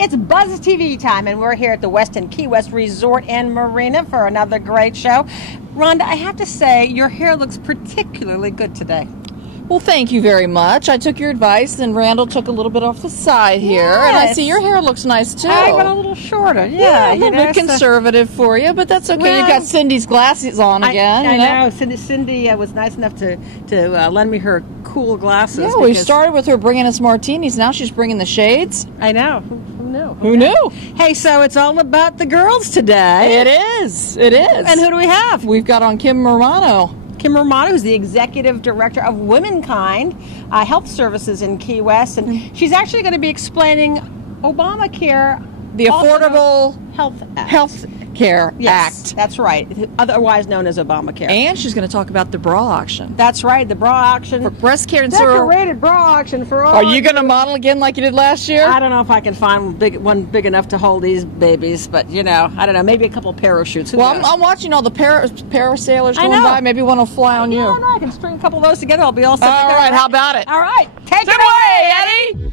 It's Buzzz TV time, and we're here at the Westin Key West Resort and Marina for another great show. Rhonda, I have to say, your hair looks particularly good today. Well, thank you very much. I took your advice, and Randall took a little bit off the side here. Yes. And I see your hair looks nice, too. I went a little shorter, yeah. A little bit conservative for you, but that's okay. Well, you got Cindy's glasses on again. I know. Cindy was nice enough to lend me her cool glasses. Yeah, we started with her bringing us martinis. Now she's bringing the shades. I know. Who knew? Who knew? Hey, so it's all about the girls today. It is. It is. And who do we have? We've got on Kim Romano. Kim Romano, who's the executive director of Womankind Health Services in Key West, and she's actually going to be explaining Obamacare, the Affordable Health Care Act. That's right, otherwise known as Obamacare. And she's going to talk about the bra auction. That's right, the bra auction for breast care and decorated bra auction for all. Are you going to model again like you did last year? I don't know if I can find one big enough to hold these babies, but you know, I don't know. Maybe a couple parachutes. Well, I'm watching all the parasailers going by. Maybe one will fly on you. Yeah, I can string a couple of those together. I'll be all set. All right, how about it? All right, take it away, Eddie.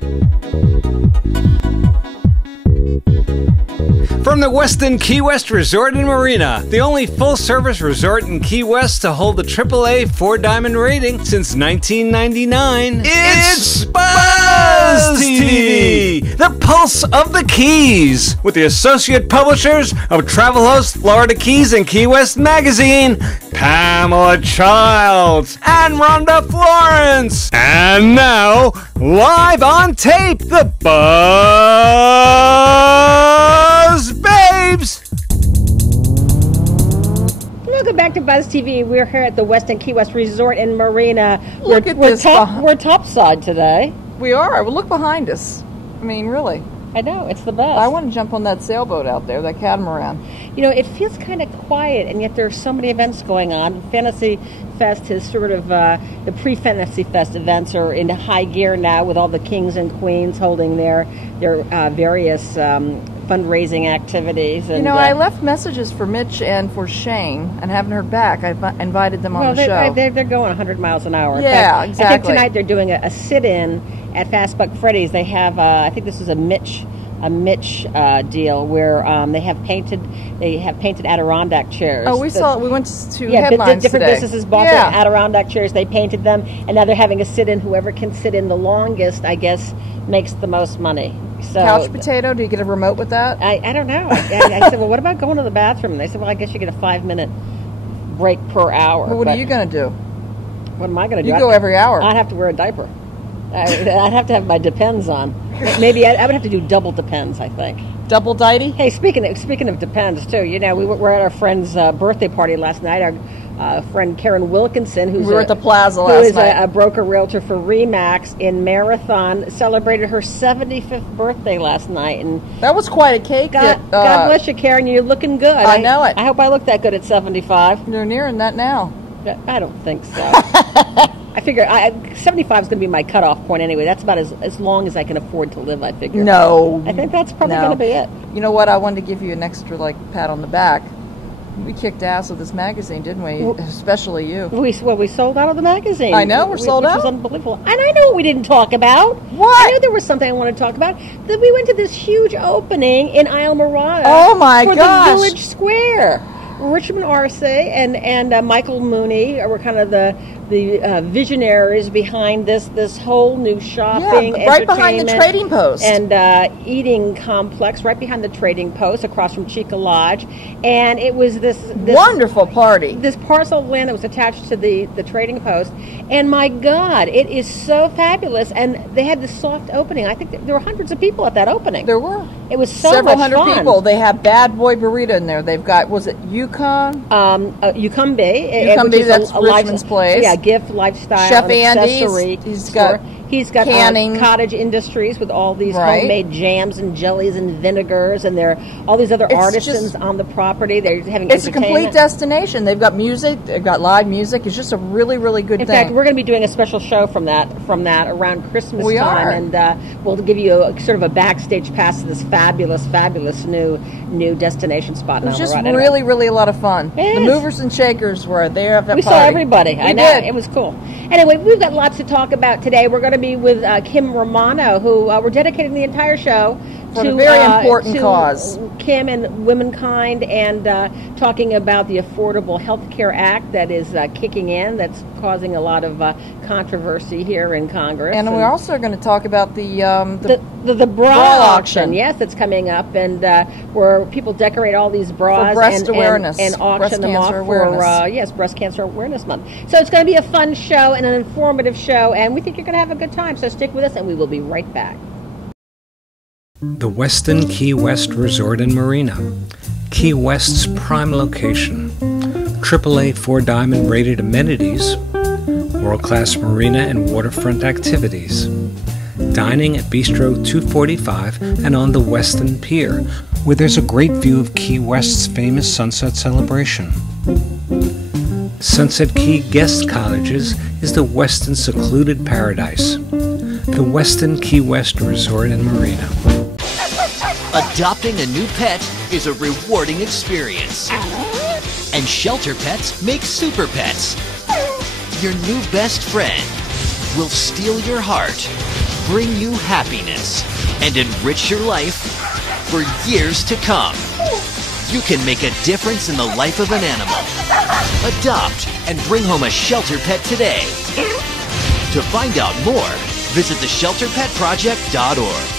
From the Westin Key West Resort and Marina, the only full-service resort in Key West to hold the AAA 4-diamond rating since 1999, it's Buzzz TV, the pulse of the Keys, with the associate publishers of TravelHost, Florida Keys, and Key West Magazine, Pamela Childs and Rhonda Florence. And now, live on tape, the Buzzz Babes. Welcome back to Buzzz TV. We're here at the Westin Key West Resort and Marina. We're topside today. We are. Well, look behind us. I mean, really. I know, it's the best. I want to jump on that sailboat out there, that catamaran. You know, it feels kind of quiet, and yet there are so many events going on. Fantasy Fest is sort of, the pre-Fantasy Fest events are in high gear now with all the kings and queens holding their various fundraising activities. And, you know, I left messages for Mitch and for Shane and haven't heard back. I invited them on the show. They're going 100 miles an hour. Yeah, in fact, exactly. I think tonight they're doing a sit-in at Fast Buck Freddy's. They have, I think this is a Mitch deal where they have painted Adirondack chairs. Oh, we went to headlines different today. Businesses bought their Adirondack chairs. They painted them, and now they're having a sit-in. Whoever can sit in the longest, I guess, makes the most money. So, couch potato? Do you get a remote with that? I don't know. I said, well, what about going to the bathroom? And they said, well, I guess you get a 5-minute break per hour. Well, what are you going to do? What am I going to do? You go every hour. I'd have to wear a diaper. I'd have to have my Depends on. Maybe I would have to do double Depends, I think. Double diety? Hey, speaking of Depends, too, you know, we were at our friend's birthday party last night. Our friend Karen Wilkinson, who at the plaza last night. A broker realtor for Remax in Marathon, celebrated her 75th birthday last night, and that was quite a cake. God bless you, Karen. You're looking good. I know it. I hope I look that good at 75. You're nearing that now. I don't think so. I figure 75 is going to be my cutoff point anyway. That's about as long as I can afford to live, I figure. No. I think that's probably going to be it. You know what? I wanted to give you an extra pat on the back. We kicked ass with this magazine, didn't we? Especially you. We sold out of the magazine. I know, we're sold out. Which was unbelievable. And I know what we didn't talk about. What? I knew there was something I wanted to talk about. That we went to this huge opening in Islamorada. Oh my gosh. For the Village Square. Richmond Arce and Michael Mooney were kind of the visionaries behind this whole new shopping, right behind the Trading Post and eating complex, right behind the Trading Post, across from Chica Lodge, and it was this wonderful party. This parcel of land that was attached to the Trading Post, and my God, it is so fabulous. And they had this soft opening. I think there were hundreds of people at that opening. There were. It was so several much hundred fun. people. They have Bad Boy Burrito in there. They've got, was it Yukon? Yukon Bay. Yukon Bay, that's Richmond's place. Yeah, gift, lifestyle, Chef accessory. He's got canning, cottage industries with all these homemade jams and jellies and vinegars, and there are all these other artisans on the property. They're having it's a complete destination. They've got music. They've got live music. It's just a really, really good thing. In fact, we're going to be doing a special show from that around Christmas time, and we'll give you sort of a backstage pass to this fabulous new destination spot. It was just really, really a lot of fun. The movers and shakers were there at that party. We saw everybody. I know. Did. It was cool. Anyway, we've got lots to talk about today. We're going to be with Kim Romano, who we're dedicating the entire show For a very important cause. Kim and Womankind, and talking about the Affordable Health Care Act that is kicking in, that's causing a lot of controversy here in Congress. And we're also going to talk about the bra auction. Yes, that's coming up, and where people decorate all these bras for breast awareness and auction them off for Breast Cancer Awareness Month. So it's going to be a fun show and an informative show, and we think you're going to have a good time. So stick with us, and we will be right back. The Westin Key West Resort and Marina, Key West's prime location, AAA 4-diamond rated amenities, world-class marina and waterfront activities, dining at Bistro 245 and on the Westin Pier, where there's a great view of Key West's famous sunset celebration. Sunset Key Guest Cottages is the Westin secluded paradise. The Westin Key West Resort and Marina. Adopting a new pet is a rewarding experience. And shelter pets make super pets. Your new best friend will steal your heart, bring you happiness, and enrich your life for years to come. You can make a difference in the life of an animal. Adopt and bring home a shelter pet today. To find out more, visit theshelterpetproject.org.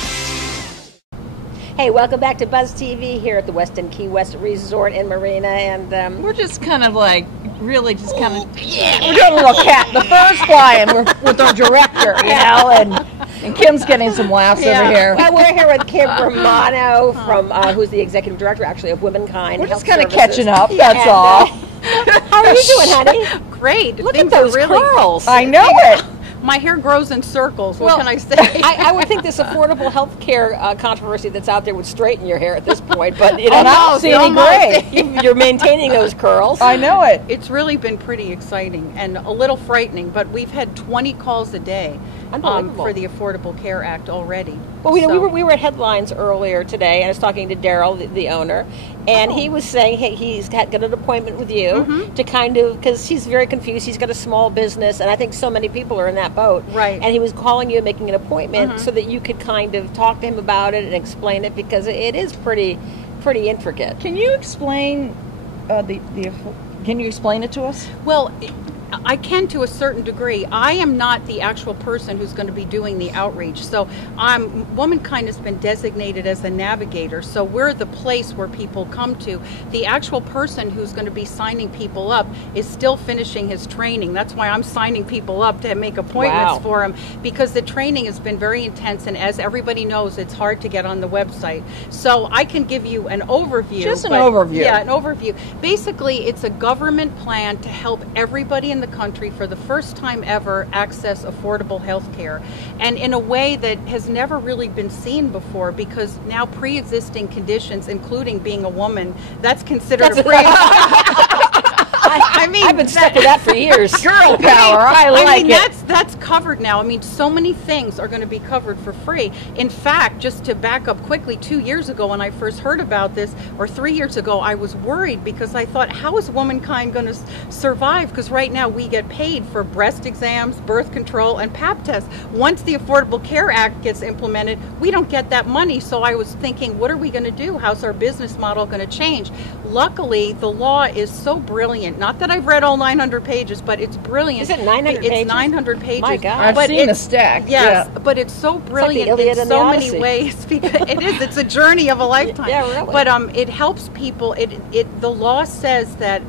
Hey, welcome back to Buzzz TV here at the Westin Key West Resort and Marina, and we're just kind of like really just kind of we're doing a little cat. The fur's flying. We're with our director, you know, and Kim's getting some laughs over here. Well, we're here with Kim Romano from who's the executive director actually of Womankind. We're just kind of catching up. That's all. How are you doing, honey? Great. Look at those curls. I know it. My hair grows in circles. What can I say? I would think this affordable health care controversy that's out there would straighten your hair at this point, but you know, I don't see any gray. You're maintaining those curls. I know it. It's really been pretty exciting and a little frightening, but we've had 20 calls a day for the Affordable Care Act already. Well, we were at Headlines earlier today, and I was talking to Daryl, the owner, and he was saying, hey, he's got an appointment with you to kind of, because he's very confused. He's got a small business, and I think so many people are in that boat. Right. And he was calling you and making an appointment so that you could kind of talk to him about it and explain it, because it is pretty intricate. Can you explain can you explain it to us? Well, I can to a certain degree. I am not the actual person who's going to be doing the outreach. So Womankind has been designated as a navigator. So we're the place where people come to. The actual person who's going to be signing people up is still finishing his training. That's why I'm signing people up to make appointments for him, because the training has been very intense, and as everybody knows, it's hard to get on the website. So I can give you an overview. Just an overview. Yeah, an overview. Basically, it's a government plan to help everybody in the country for the first time ever access affordable health care, and in a way that has never really been seen before, because now pre-existing conditions, including being a woman, that's considered a I mean, I've been stuck with that for years. Girl power. I like it. That's covered now. I mean, so many things are going to be covered for free. In fact, just to back up quickly, 2 years ago when I first heard about this, or 3 years ago, I was worried because I thought, how is Womankind going to survive? Because right now we get paid for breast exams, birth control, and Pap tests. Once the Affordable Care Act gets implemented, we don't get that money. So I was thinking, what are we going to do? How's our business model going to change? Luckily, the law is so brilliant. Not that I've read all 900 pages, but it's brilliant. Is it 900 pages? It's 900 pages. My God. I've seen the stack. Yes, but it's so brilliant in so many ways. Because it is. It's a journey of a lifetime. Yeah, really. But it helps people. The law says that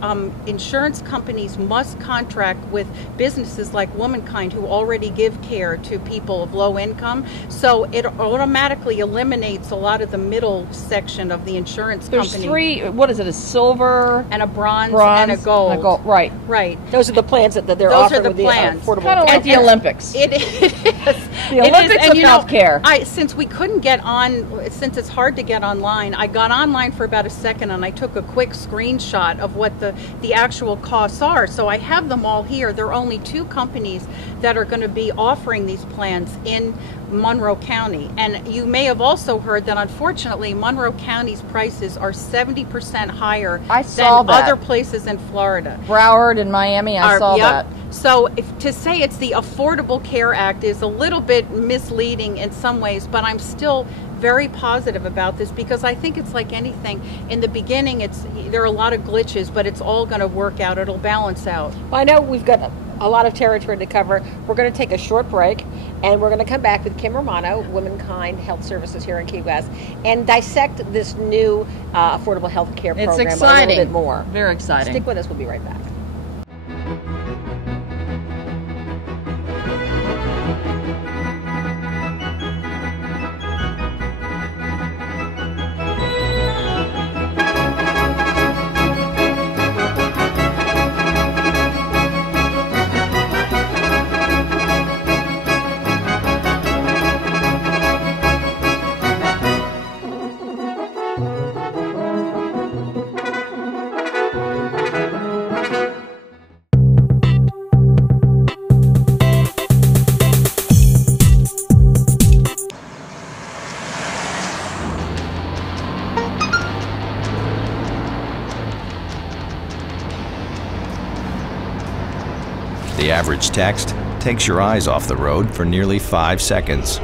insurance companies must contract with businesses like Womankind, who already give care to people of low income. So it automatically eliminates a lot of the middle section of the insurance company. There's three. What is it? A silver and a bronze and a gold. Right. Right. Those are the plans that they're Those offering are the with plans. the affordable kind of like the Olympics. It is. The Olympics of healthcare. Since we couldn't get on, since it's hard to get online, I got online for about a second and I took a quick screenshot of what the actual costs are. So I have them all here. There are only 2 companies that are going to be offering these plans in Monroe County. And you may have also heard that unfortunately Monroe County's prices are 70% higher than other places in Florida. Broward and Miami. I saw that. So to say it's the Affordable Care Act is a little bit misleading in some ways, but I'm still very positive about this because I think it's like anything. In the beginning, there are a lot of glitches, but it's all going to work out. It'll balance out. Well, I know we've got a lot of territory to cover. We're going to take a short break, and we're going to come back with Kim Romano, Womankind Health Services here in Key West, and dissect this new affordable health care program It's exciting. a little bit more. Very exciting. Stick with us. We'll be right back. The average text takes your eyes off the road for nearly 5 seconds.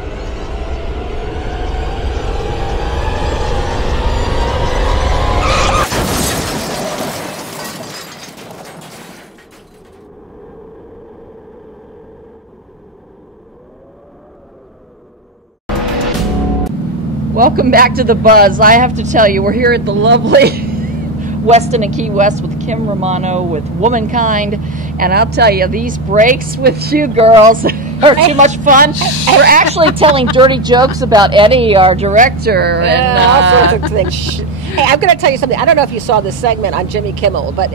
Welcome back to the Buzz. I have to tell you, we're here at the lovely Westin and Key West with Kim Romano with Womankind, and I'll tell you, these breaks with you girls are too much fun. We're actually telling dirty jokes about Eddie, our director, and all sorts of things. Hey, I'm going to tell you something. I don't know if you saw this segment on Jimmy Kimmel, but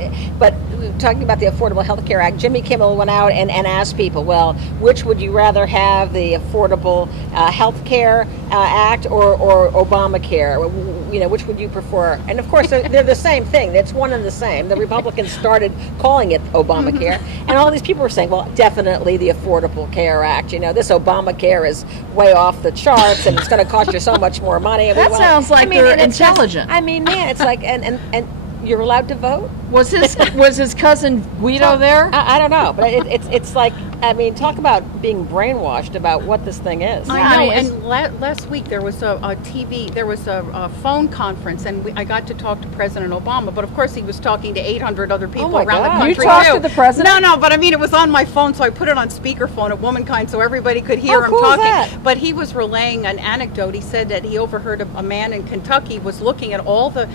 talking about the Affordable Health Care Act, Jimmy Kimmel went out and asked people, well, which would you rather have, the Affordable Health Care Act or Obamacare? You know, which would you prefer? And of course, they're the same thing. It's one and the same. The Republicans started calling it Obamacare, and all these people were saying, well, definitely the Affordable Care Act. You know, this Obamacare is way off the charts, and it's going to cost you so much more money. That sounds like they're intelligent. I mean, man, it's like, and you're allowed to vote? Was his cousin Guido there? I don't know, but it's like, I mean, talk about being brainwashed about what this thing is. I know, and last week there was a phone conference, and I got to talk to President Obama, but of course he was talking to 800 other people around the country. You talked to the president? No, but I mean, it was on my phone, so I put it on speakerphone at Womankind so everybody could hear him talking. Is that? But he was relaying an anecdote. He said that he overheard a man in Kentucky was looking at all the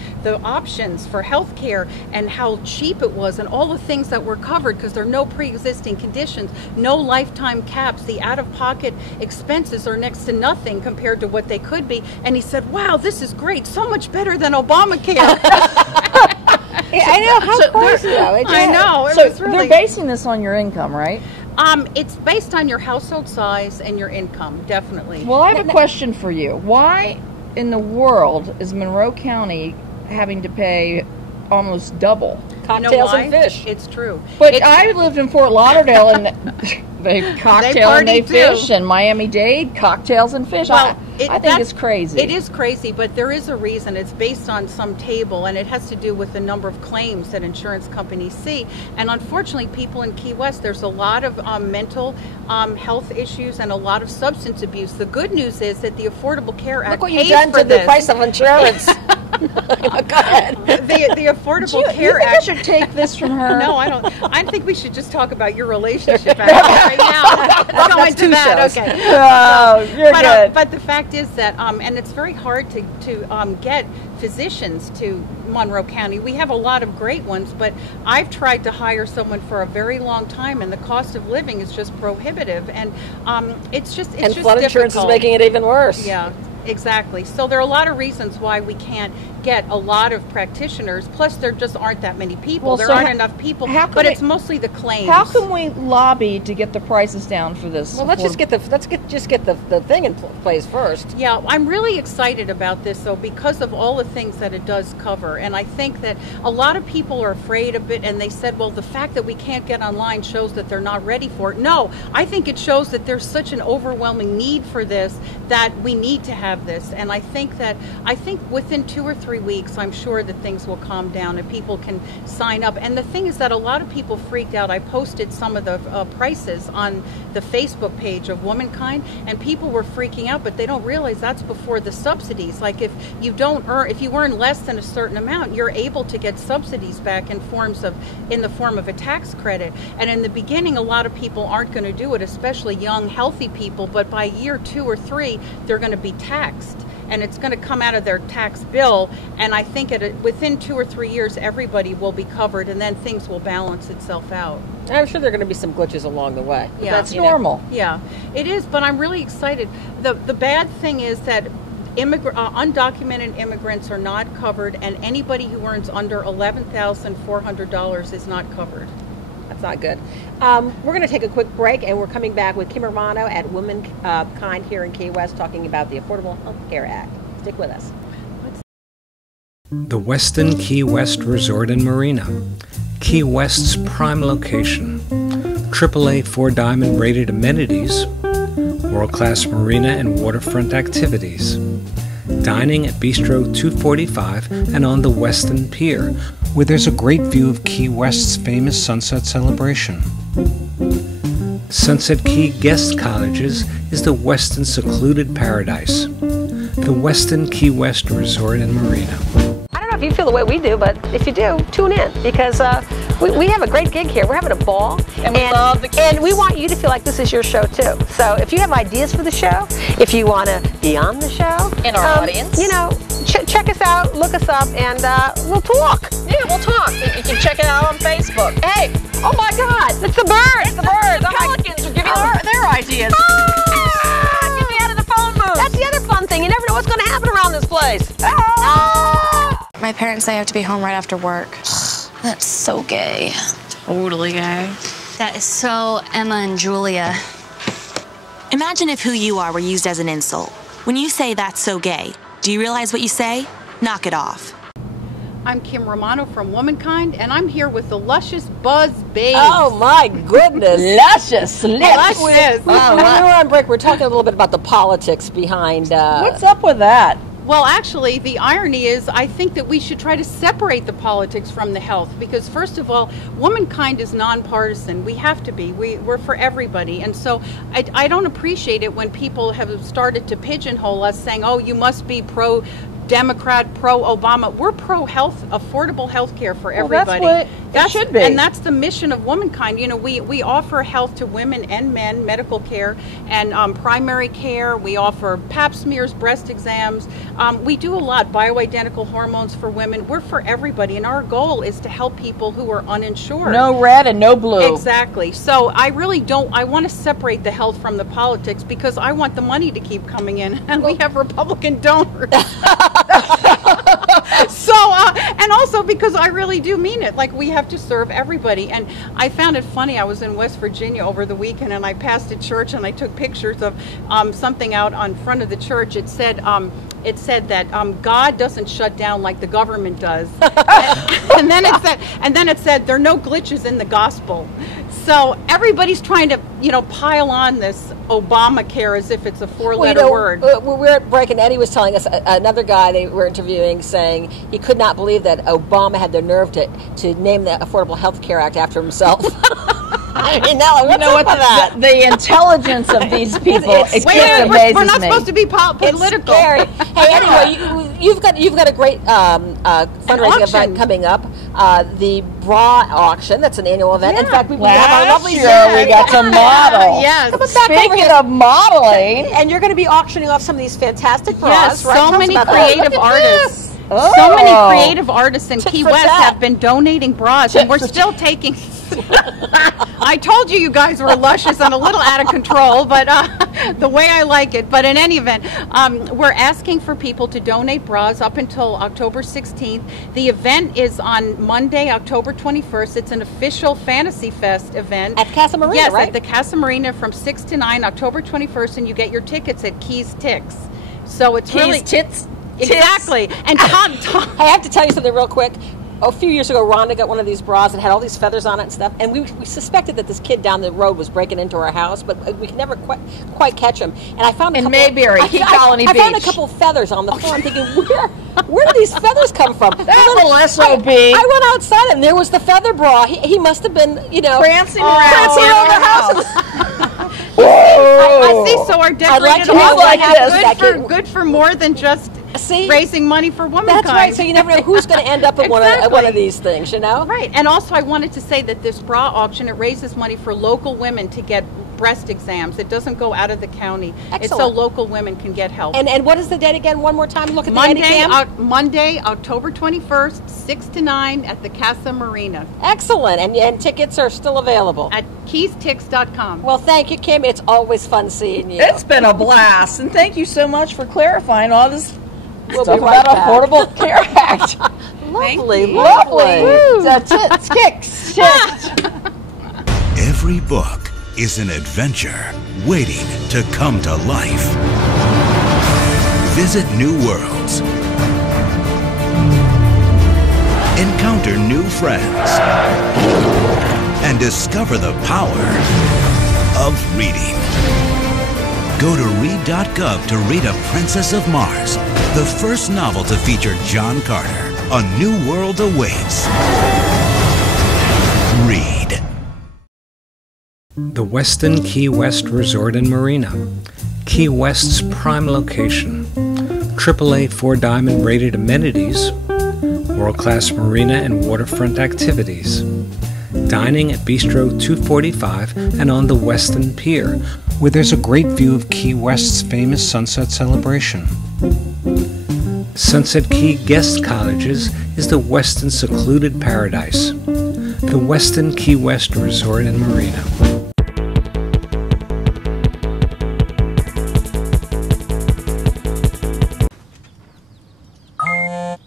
options for health care and how cheap it was and all the things that were covered because there are no pre-existing conditions, no lifetime caps, the out-of-pocket expenses are next to nothing compared to what they could be. And he said, wow, this is great, so much better than Obamacare. I know, how crazy though. I know. So they're basing this on your income, right? It's based on your household size and your income, definitely. Well, I have a question for you. Why in the world is Monroe County having to pay almost double? Cocktails and fish. It's true. But I lived in Fort Lauderdale, and they cocktail and they fish, and Miami-Dade, cocktails and fish. Well, I think it's crazy. It is crazy, but there is a reason. It's based on some table, and it has to do with the number of claims that insurance companies see. And unfortunately, people in Key West, there's a lot of mental health issues and a lot of substance abuse. The good news is that the Affordable Care Act Look what you've done to the price of insurance. Go ahead. The Affordable Care Act. I should take this from her. No, I don't. I think we should just talk about your relationship right now. Let's go into that. Shows. Okay. Oh, you're good. But the fact is that, and it's very hard to get physicians to Monroe County. We have a lot of great ones, but I've tried to hire someone for a very long time, and the cost of living is just prohibitive, and it's just and flood insurance is making it even worse. Yeah. Exactly. So there are a lot of reasons why we can't get a lot of practitioners. Plus, there just aren't that many people. Well, there aren't enough people. But it's mostly the claims. How can we lobby to get the prices down for this? Well, let's just get the thing in place first. Yeah, I'm really excited about this though because of all the things that it does cover, and I think that a lot of people are afraid of it, and they said, well, the fact that we can't get online shows that they're not ready for it. No, I think it shows that there's such an overwhelming need for this that we need to have this, and I think within 2 or 3 3 weeks, I'm sure that things will calm down and people can sign up. And the thing is that a lot of people freaked out. I posted some of the prices on the Facebook page of Womankind, and people were freaking out, but they don't realize that's before the subsidies. Like if you earn less than a certain amount, you're able to get subsidies back in the form of a tax credit. And in the beginning, a lot of people aren't going to do it, especially young, healthy people, but by year 2 or 3, they're going to be taxed. And it's going to come out of their tax bill, and I think within 2 or 3 years, everybody will be covered, and then things will balance itself out. I'm sure there are going to be some glitches along the way. Yeah, that's normal. Yeah, it is, but I'm really excited. The bad thing is that undocumented immigrants are not covered, and anybody who earns under $11,400 is not covered. That's not good. We're going to take a quick break, and we're coming back with Kim Romano at Womankind here in Key West, talking about the Affordable Health Care Act. Stick with us. The Westin Key West Resort and Marina, Key West's prime location, AAA 4-diamond rated amenities, world-class marina and waterfront activities, dining at Bistro 245 and on the Westin Pier, where there's a great view of Key West's famous sunset celebration. Sunset Key Guest Cottages is the Westin secluded paradise. The Westin Key West Resort and Marina. I don't know if you feel the way we do, but if you do, tune in, because we have a great gig here. We're having a ball. And we love the kids. And we want you to feel like this is your show, too. So if you have ideas for the show, if you want to be on the show. In our audience. You know, check us out, look us up, and we'll talk. Yeah, we'll talk. You can check it out on Facebook. Hey, oh my God, it's the birds. it's the birds. The pelicans are giving their ideas. Get me out of the phone booth. That's the other fun thing. You never know what's going to happen around this place. My parents say I have to be home right after work. That's so gay. Totally gay. That is so Emma and Julia. Imagine if who you are were used as an insult. When you say that's so gay, do you realize what you say? Knock it off. I'm Kim Romano from Womankind, and I'm here with the luscious Buzzz Babes. Oh my goodness. Luscious. Luscious. When we were on break, we were talking a little bit about the politics behind... What's up with that? Well, actually, the irony is I think that we should try to separate the politics from the health, because first of all, Womankind is nonpartisan. We have to be. We're for everybody. And so I don't appreciate it when people have started to pigeonhole us, saying, oh, you must be pro-Democrat, pro-Obama. We're pro-health, affordable health care for everybody. Well, that's what it should be. And that's the mission of Womankind. You know, we offer health to women and men, medical care and primary care. We offer pap smears, breast exams. We do a lot, bioidentical hormones for women. We're for everybody, and our goal is to help people who are uninsured. No red and no blue. Exactly. So I really don't, I want to separate the health from the politics, because I want the money to keep coming in, and we have Republican donors. So, and also because I really do mean it. Like, we have to serve everybody. And I found it funny. I was in West Virginia over the weekend, and I passed a church, and I took pictures of something out on front of the church. It said that God doesn't shut down like the government does. and then it said there are no glitches in the gospel. So everybody's trying to, pile on this Obamacare as if it's a four-letter word. We were at break, and Eddie was telling us, another guy they were interviewing, saying he could not believe that Obama had the nerve to name the Affordable Health Care Act after himself. I mean, now, what's up with that? The intelligence of these people, it Wait, just amazes we're not me. supposed to be political. It's scary. Hey, anyway, you've got a great fundraising event coming up. The bra auction. That's an annual event. In fact, we have our lovely we got to model. Yes. Speaking of modeling, and you're going to be auctioning off some of these fantastic bras. Yes, right? so many creative artists. Oh. So many creative artists in Key West tat. have been donating bras, and we're still taking. I told you guys were luscious and a little out of control, but the way I like it. But in any event, we're asking for people to donate bras up until October 16th. The event is on Monday, October 21st. It's an official Fantasy Fest event. At Casa Marina, yes, right? At the Casa Marina from 6 to 9, October 21st, and you get your tickets at Keys Tix. So it's Keys really... Tits. Exactly. And Tom, I have to tell you something real quick. a few years ago, Rhonda got one of these bras and had all these feathers on it and stuff, and we suspected that this kid down the road was breaking into our house, but we could never quite catch him. And I found in Mayberry, Colony Beach. I found a couple of feathers on the floor. I'm thinking, where did these feathers come from? That little SOB. I went outside and there was the feather bra. He must have been, prancing around the house. I see. So our decorated good for more than just raising money for Womankind. That's right. So you never know who's going to end up at one of these things, Right. And also, I wanted to say that this bra auction, it raises money for local women to get breast exams. It doesn't go out of the county. Excellent. It's so local women can get help. And what is the date again? One more time. Look at the Monday, October 21st, 6 to 9 at the Casa Marina. Excellent. And tickets are still available at keystix.com. Well, thank you, Kim. It's always fun seeing you. It's been a blast, and thank you so much for clarifying all this stuff about Affordable Care Act. Lovely. Tits, kicks. Every book is an adventure waiting to come to life. Visit new worlds. Encounter new friends. And discover the power of reading. Go to read.gov to read A Princess of Mars, the first novel to feature John Carter. A new world awaits. Read. The Westin Key West Resort and Marina, Key West's prime location. AAA 4-diamond rated amenities, world-class marina and waterfront activities. Dining at Bistro 245 and on the Westin Pier, where there's a great view of Key West's famous sunset celebration. Sunset Key Guest Cottages is the Westin secluded paradise. The Westin Key West Resort and Marina.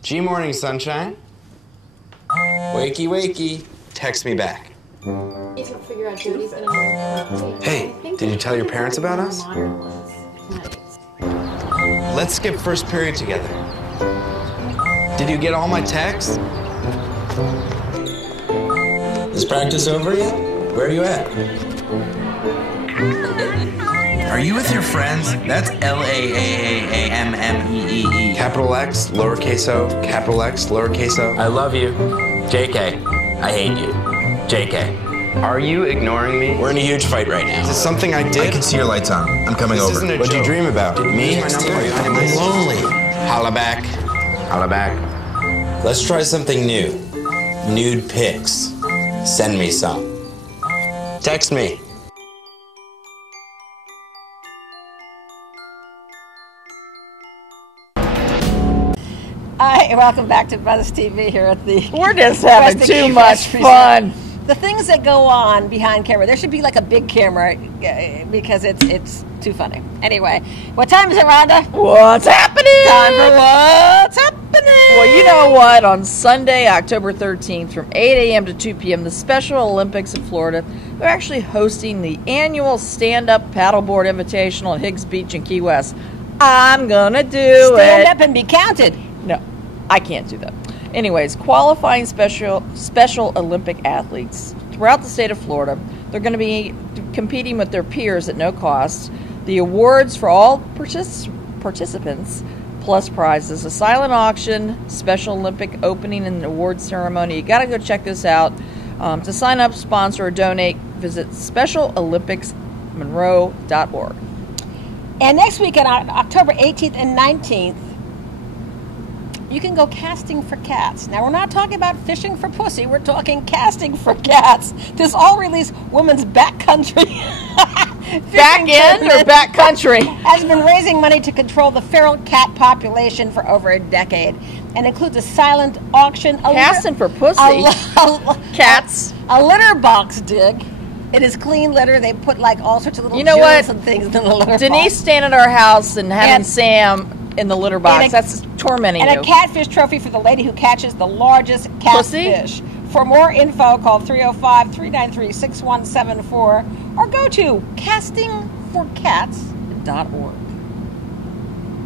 G-morning, sunshine. Wakey, wakey. Text me back. Hey, did you tell your parents about us? Let's skip first period together. Did you get all my texts? Is practice over yet? Where are you at? Are you with your friends? That's L-A-A-A-A-M-M-E-E-E. Capital X, lowercase o, capital X, lowercase o. I love you. JK. I hate you. JK. Are you ignoring me? We're in a huge fight right now. Is this something I did? I can see your lights on. I'm coming over. What do you dream about? Me? I'm lonely. Holla back. Holla back. Let's try something new. Nude pics. Send me some. Text me. Hi, welcome back to Buzzz TV here at the... We're just having too much fun. The things that go on behind camera, there should be like a big camera because it's too funny. Anyway, what time is it, Rhonda? What's happening? Time for what's happening. Well, you know what? On Sunday, October 13th, from 8 a.m. to 2 p.m., the Special Olympics in Florida, they're actually hosting the annual Stand-Up Paddleboard Invitational at Higgs Beach in Key West. I'm gonna do Stand up and be counted. No, I can't do that. Anyways, qualifying Special Olympic athletes throughout the state of Florida, they're going to be competing with their peers at no cost. The awards for all participants, plus prizes, a silent auction, Special Olympic opening and award ceremony. You got to go check this out. To sign up, sponsor, or donate, visit specialolympicsmonroe.org. And next week on October 18th and 19th, you can go casting for cats. Now, we're not talking about fishing for pussy. We're talking casting for cats. This all-release women's backcountry. Back end or backcountry? Has been raising money to control the feral cat population for over a decade and includes a silent auction. Casting for pussy? Cats? A litter box dig. It is clean litter. They put like all sorts of little jewels and things in the litter box. Denise staying at our house and having Sam in the litter box. That's tormenting you. And a catfish trophy for the lady who catches the largest catfish. For more info, call 305-393-6174 or go to castingforcats.org.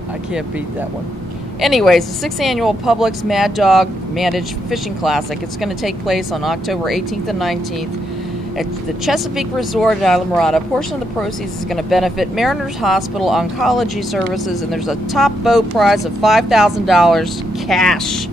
I can't beat that one. Anyways, the 6th annual Publix Mad Dog Managed Fishing Classic. It's going to take place on October 18th and 19th at the Chesapeake Resort at Isla Mirada. A portion of the proceeds is going to benefit Mariners Hospital Oncology Services, and there's a top boat prize of $5,000 cash.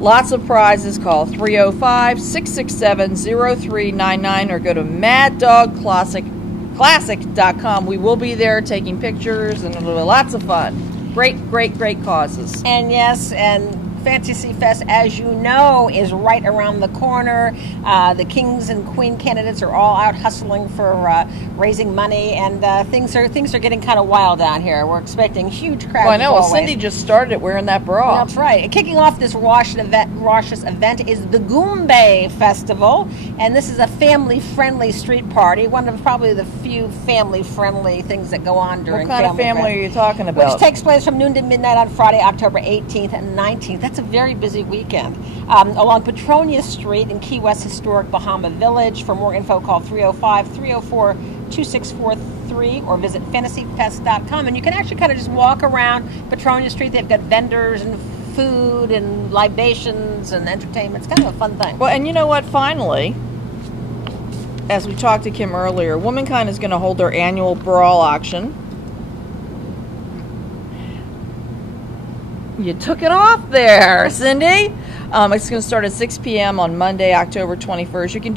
Lots of prizes. Call 305-667-0399 or go to maddogclassic.com. We will be there taking pictures and it'll be lots of fun. Great, great, great causes. And yes, and Fantasy Fest, as you know, is right around the corner. The Kings and Queen candidates are all out hustling for raising money, and things are getting kind of wild down here. We're expecting huge crowds. Well, I know. Well, always. Cindy just started it wearing that bra. That's right. And kicking off this raucous event is the Goombay Festival, and this is a family-friendly street party. One of probably the few family-friendly things that go on during. What kind of family are you talking about? Which takes place from noon to midnight on Friday, October 18th and 19th. That's a very busy weekend. Along Petronia Street in Key West Historic Bahama Village. For more info, call 305-304-2643 or visit fantasyfest.com. And you can actually kind of just walk around Petronia Street. They've got vendors and food and libations and entertainment. It's kind of a fun thing. Well, and you know what? Finally, as we talked to Kim earlier, Womankind is going to hold their annual bra auction. You took it off there, Cindy. It's going to start at 6 p.m. on Monday, October 21st. You can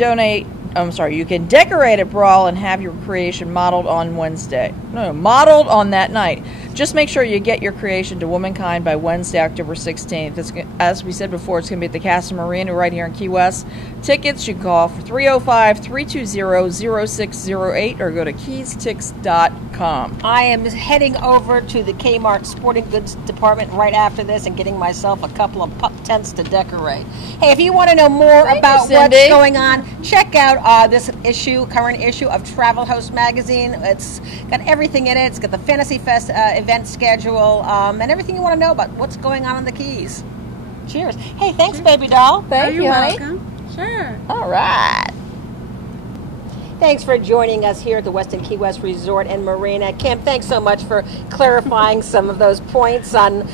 you can decorate a bra and have your creation modeled on modeled on that night. Just make sure you get your creation to Womankind by Wednesday, October 16th. As we said before, it's going to be at the Casa Marina right here in Key West. Tickets, you can call for 305-320-0608 or go to keystix.com. I am heading over to the Kmart Sporting Goods department right after this and getting myself a couple of pup tents to decorate. Hey, if you want to know more about what's going on, check out this current issue of TravelHost magazine. It's got everything in it. It's got the Fantasy Fest event schedule and everything you want to know about what's going on in the Keys. Cheers. Hey, thanks, baby doll. Thank you, honey. Welcome. Sure. All right. Thanks for joining us here at the Westin Key West Resort and Marina. Kim, thanks so much for clarifying some of those points on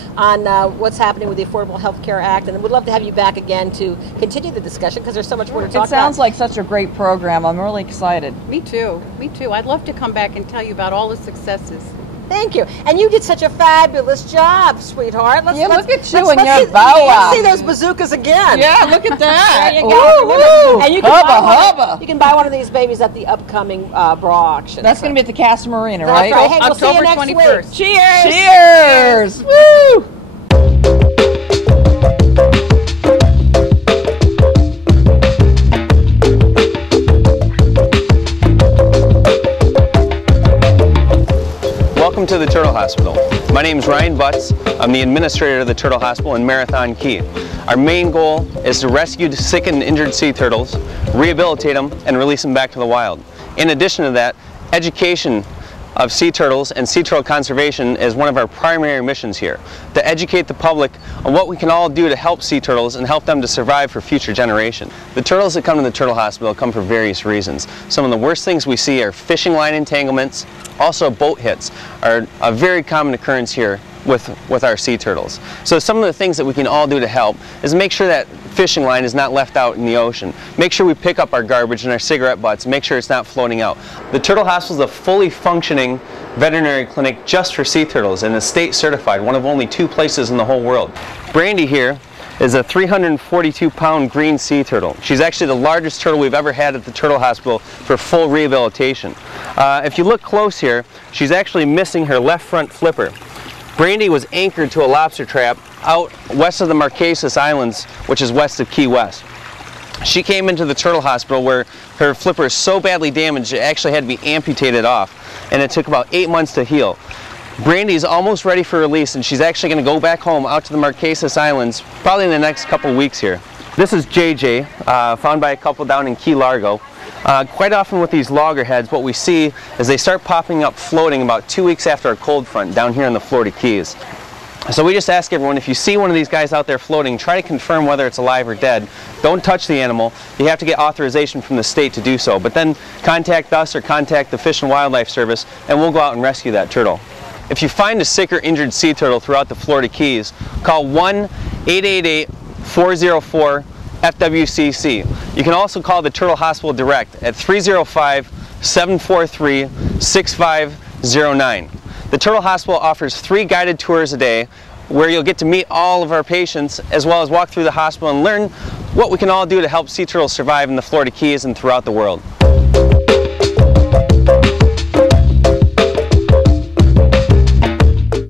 what's happening with the Affordable Health Care Act. And we'd love to have you back again to continue the discussion because there's so much more to talk about. It sounds like such a great program. I'm really excited. Me too. Me too. I'd love to come back and tell you about all the successes. Thank you. And you did such a fabulous job, sweetheart. Look at you and your bow wow. Let's see those bazookas again. Yeah, look at that. There you go. And you can hubba. You can buy one of these babies at the upcoming bra auction. That's going to be at the Casa Marina, right? That's right. Hey, we'll see you next 21st. Week. Cheers. Cheers. Woo! Welcome to the Turtle Hospital. My name is Ryan Butts. I'm the administrator of the Turtle Hospital in Marathon Key. Our main goal is to rescue sick and injured sea turtles, rehabilitate them, and release them back to the wild. In addition to that, education of sea turtles and sea turtle conservation is one of our primary missions here, to educate the public on what we can all do to help sea turtles and help them to survive for future generations. The turtles that come to the Turtle Hospital come for various reasons. Some of the worst things we see are fishing line entanglements, also boat hits are a very common occurrence here with our sea turtles. So some of the things that we can all do to help is make sure that fishing line is not left out in the ocean. Make sure we pick up our garbage and our cigarette butts, make sure it's not floating out. The Turtle Hospital is a fully functioning veterinary clinic just for sea turtles and is state certified, one of only 2 places in the whole world. Brandy here is a 342-pound green sea turtle. She's actually the largest turtle we've ever had at the Turtle Hospital for full rehabilitation. If you look close here, she's actually missing her left front flipper. Brandy was anchored to a lobster trap out west of the Marquesas Islands, which is west of Key West. She came into the Turtle Hospital where her flipper is so badly damaged it actually had to be amputated off, and it took about 8 months to heal. Brandy's almost ready for release, and she's actually going to go back home out to the Marquesas Islands probably in the next couple of weeks here. This is JJ, found by a couple down in Key Largo. Quite often with these loggerheads, what we see is they start popping up floating about 2 weeks after a cold front down here in the Florida Keys. So we just ask everyone, if you see one of these guys out there floating, try to confirm whether it's alive or dead. Don't touch the animal. You have to get authorization from the state to do so. But then contact us or contact the Fish and Wildlife Service and we'll go out and rescue that turtle. If you find a sick or injured sea turtle throughout the Florida Keys, call 1-888-404-FWCC. You can also call the Turtle Hospital direct at 305-743-6509. The Turtle Hospital offers 3 guided tours a day where you'll get to meet all of our patients as well as walk through the hospital and learn what we can all do to help sea turtles survive in the Florida Keys and throughout the world.